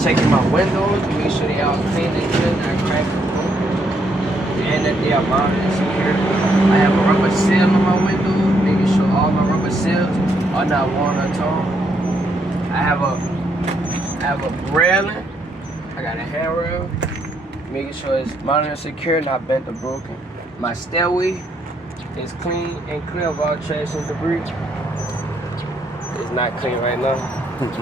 checking my windows to make sure they all clean and good, not cracked or broken, and that they are mounted and secure. I have a rubber seal on my windows, making sure all my rubber seals are not worn or torn. I have a railing. I got a handrail, making sure it's mounted and secure, not bent or broken. My stairway is clean and clear of all trash and debris. It's not clean right now.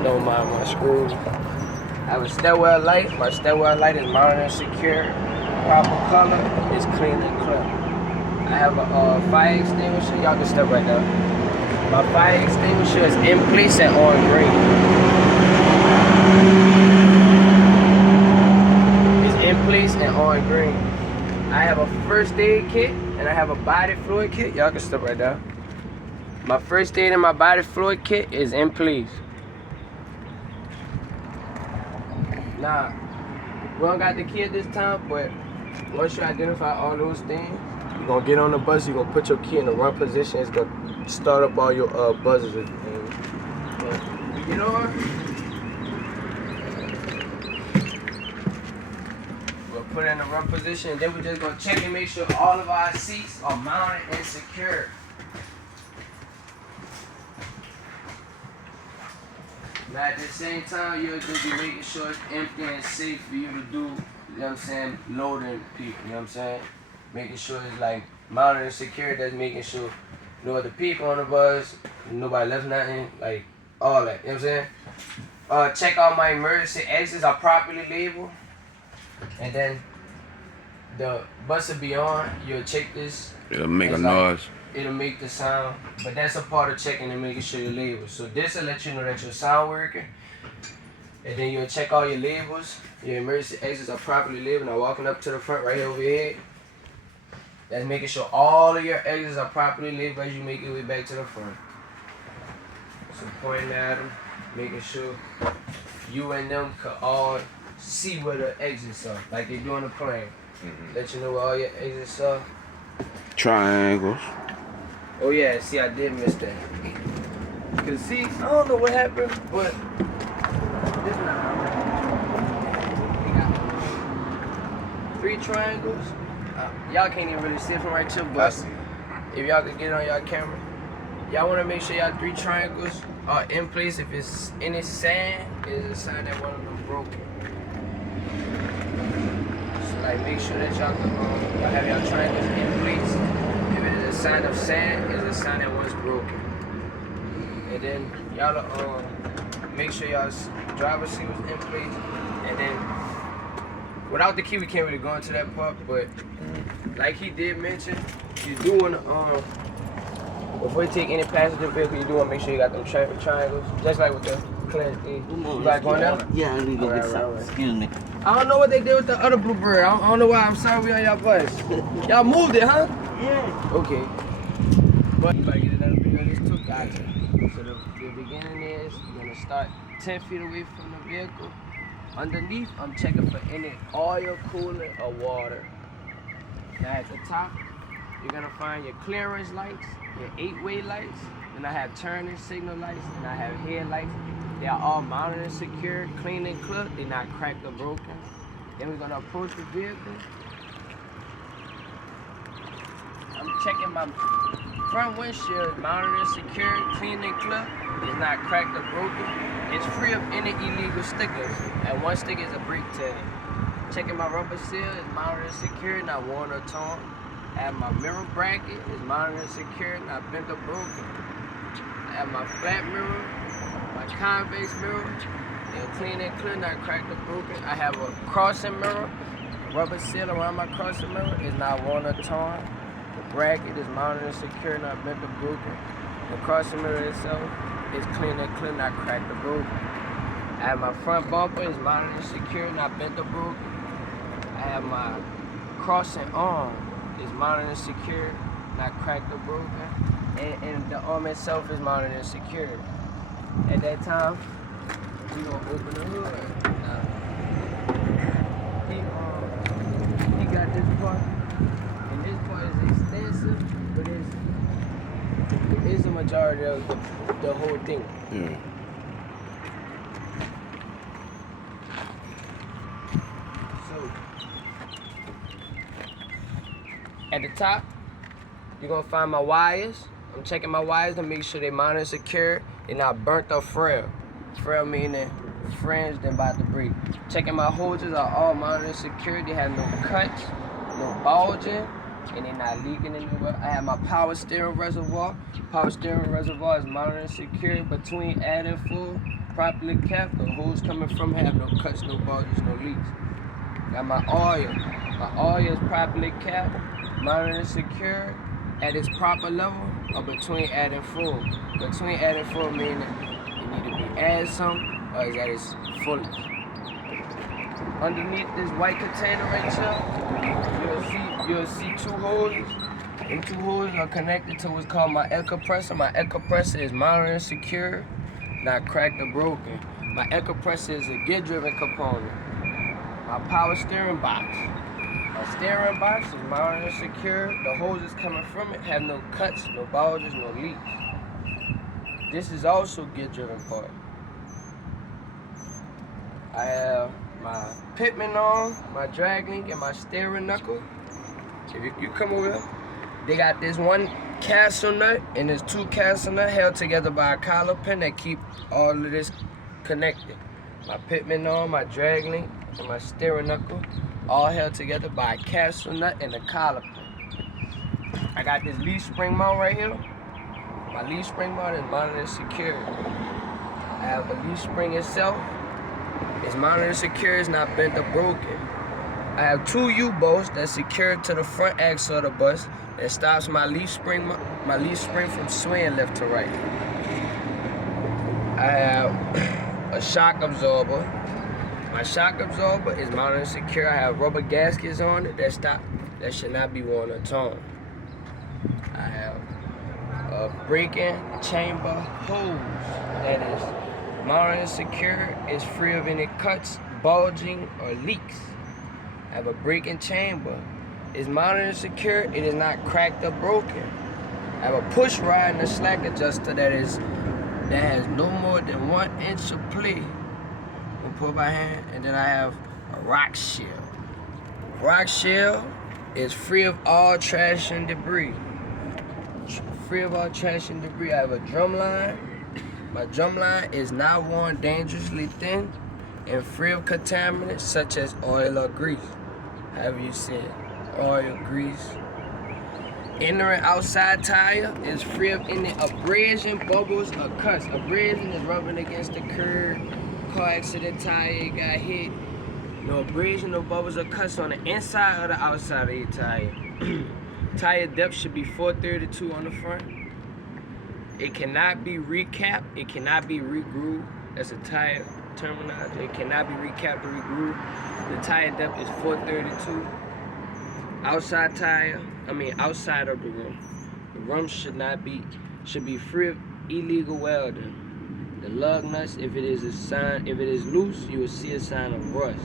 Don't mind my screws. I have a stairwell light. My stairwell light is mounted and secure. Proper color is clean and clear. I have a fire extinguisher. Y'all can step right now. My fire extinguisher is in place and on green. It's in place and on green. I have a first aid kit and I have a body fluid kit. Y'all can step right there. My first aid and my body fluid kit is in place. Now, we don't got the key at this time, but once you identify all those things, you're gonna get on the bus, you're gonna put your key in the run position, it's gonna start up all your buzzers and you get on. We'll put it in the run position, and then we're just gonna check and make sure all of our seats are mounted and secure. Now at the same time, you'll just be making sure it's empty and safe for you to do, you know what I'm saying, loading people, you know what I'm saying? Making sure it's like mounted and secure, that's making sure no other people on the bus, nobody left nothing, like all that, you know what I'm saying? Check all my emergency exits are properly labeled, and then the bus will be on, you'll check this. It'll make a noise. It'll make the sound, but that's a part of checking and making sure your labels. So this will let you know that your sound working, and then you'll check all your labels. Your emergency exits are properly labeled. Now walking up to the front right over here, that's making sure all of your exits are properly labeled as you make your way back to the front. So pointing at them, making sure you and them can all see where the exits are, like they do on the plane. Let you know where all your exits are. Triangles. Oh yeah, see, I did miss that. Cause see, I don't know what happened, but this not how it got 3 triangles. Y'all can't even really see it from right here, but if y'all could get it on y'all camera, y'all want to make sure y'all 3 triangles are in place. If it's any sand, it's a sign that one of them broken. So like, make sure that y'all have y'all triangles in place. A sign of sand is a sign that one's broken. And then y'all make sure y'all's driver's seat was in place. And then without the key we can't really go into that part, but like he did mention, you do want to before you take any passenger vehicle, you do want to make sure you got them traffic triangles, just like with the Class D. You like going down? Yeah, let me go get some. Excuse me. I don't know what they did with the other Bluebird. I don't know why. I'm sorry we on y'all bus. Y'all moved it, huh? Yeah. Okay. But you better get another video of this too. Gotcha. So the beginning is you're gonna start 10 feet away from the vehicle. Underneath, I'm checking for any oil, coolant, or water. Now at the top, you're gonna find your clearance lights, your 8-way lights, and I have turning signal lights, and I have headlights. They are all mounted and secure, clean and clear. They're not cracked or broken. Then we're gonna approach the vehicle. I'm checking my front windshield, mounted and secure, clean and clear. It's not cracked or broken. It's free of any illegal stickers. And one sticker is a brake tag. Checking my rubber seal, it's mounted and secure, not worn or torn. I have my mirror bracket, it's mounted and secure, not bent or broken. I have my flat mirror, my convex mirror, they're clean and clear, not cracked or broken. I have a crossing mirror, rubber seal around my crossing mirror, it's not worn or torn. The bracket is mounted and secure, not bent or broken. The crossing mirror itself is clean and clear, not cracked or broken. I have my front bumper, it's mounted and secure, not bent or broken. I have my crossing arm, it's mounted and secure, not cracked or broken. And the arm itself is mounted and secured. At that time, we're gonna open the hood. He got this part, and this part is extensive, but it's the majority of the whole thing. Yeah. At the top, you're gonna find my wires. I'm checking my wires to make sure they mounted and secure and not burnt or frail. Frail meaning fringed and about to break. Checking my hoses are all mounted and secure. They have no cuts, no bulging, and they're not leaking anywhere. I have my power steering reservoir. Power steering reservoir is mounted and secure between add and full, properly capped. The hose coming from have no cuts, no bulges, no leaks. Got my oil. My oil is properly capped, mounted and secure at its proper level or between add and full. Between add and full meaning it need to be add some or is at its fullest. Underneath this white container right here, you'll see two hoses. And two hoses are connected to what's called my air compressor. My air compressor is mounted and secure, not cracked or broken. My air compressor is a gear-driven component. My power steering box. My steering box is mounted and secure. The hoses coming from it have no cuts, no bulges, no leaks. This is also gear-driven part. I have my pitman on, my drag link, and my steering knuckle. If you come over here, they got this one castle nut and there's two castle nuts held together by a collar pin that keep all of this connected. My pitman on, my drag link, and my steering knuckle, all held together by a castle nut and a collar pin. I got this leaf spring mount right here. My leaf spring mount is mounted and secured. I have the leaf spring itself. It's mounted and secure, it's not bent or broken. I have two U-bolts that's secured to the front axle of the bus that stops my leaf spring from swaying left to right. I have a shock absorber. My shock absorber is mounted and secure. I have rubber gaskets on it that should not be worn or torn. I have a braking chamber hose that is mounted and secure, is free of any cuts, bulging, or leaks. I have a braking chamber. It's mounted and secure. It is not cracked or broken. I have a push rod and a slack adjuster that has no more than 1 inch of play when pulled by hand. And then I have a rock shell. Rock shell is free of all trash and debris. Free of all trash and debris. I have a drum line. My drum line is not worn dangerously thin and free of contaminants such as oil or grease. However you say it, oil, grease. Inner and outside tire is free of any abrasion, bubbles, or cuts. Abrasion is rubbing against the curb, car accident tire, got hit. No abrasion, no bubbles, or cuts on the inside or the outside of your tire. Tire depth should be 432 on the front. It cannot be recapped. It cannot be regrooved. That's a tire terminology. It cannot be recapped or regrooved. The tire depth is 432. Outside of the rim. The rim should be free of illegal welding. The lug nuts, if it is loose, you will see a sign of rust.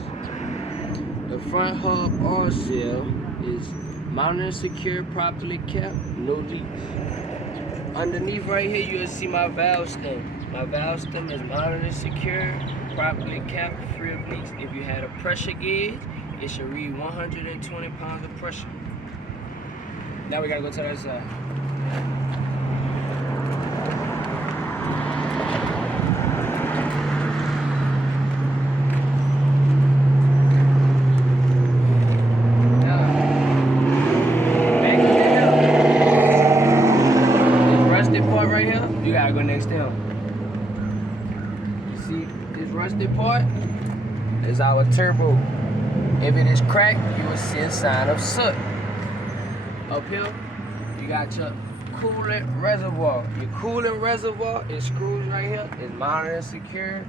The front hub oil seal is mounted and secure, properly kept, no leaks. Underneath right here, you'll see my valve stem. My valve stem is mounted and secure, properly capped, free of leaks. If you had a pressure gauge, it should read 120 pounds of pressure. Now we gotta go to the other side. You gotta go next to him. You see this rusted part is our turbo. If it is cracked, you will see a sign of soot. Up here, you got your coolant reservoir. Your coolant reservoir is screws right here. It's mounted and secure.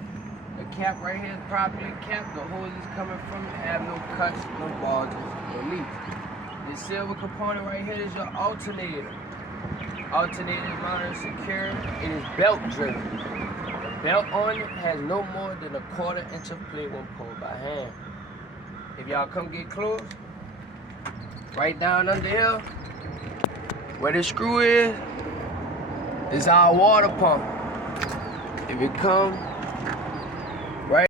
The cap right here is properly capped. The hoses coming from it have no cuts, no bulges, no leaks. This silver component right here is your alternator. Alternator is mounted and secure. It is belt driven. The belt on it has no more than a 1/4 inch of play when pulled by hand. If y'all come get close, right down under here, where the screw is our water pump. If you come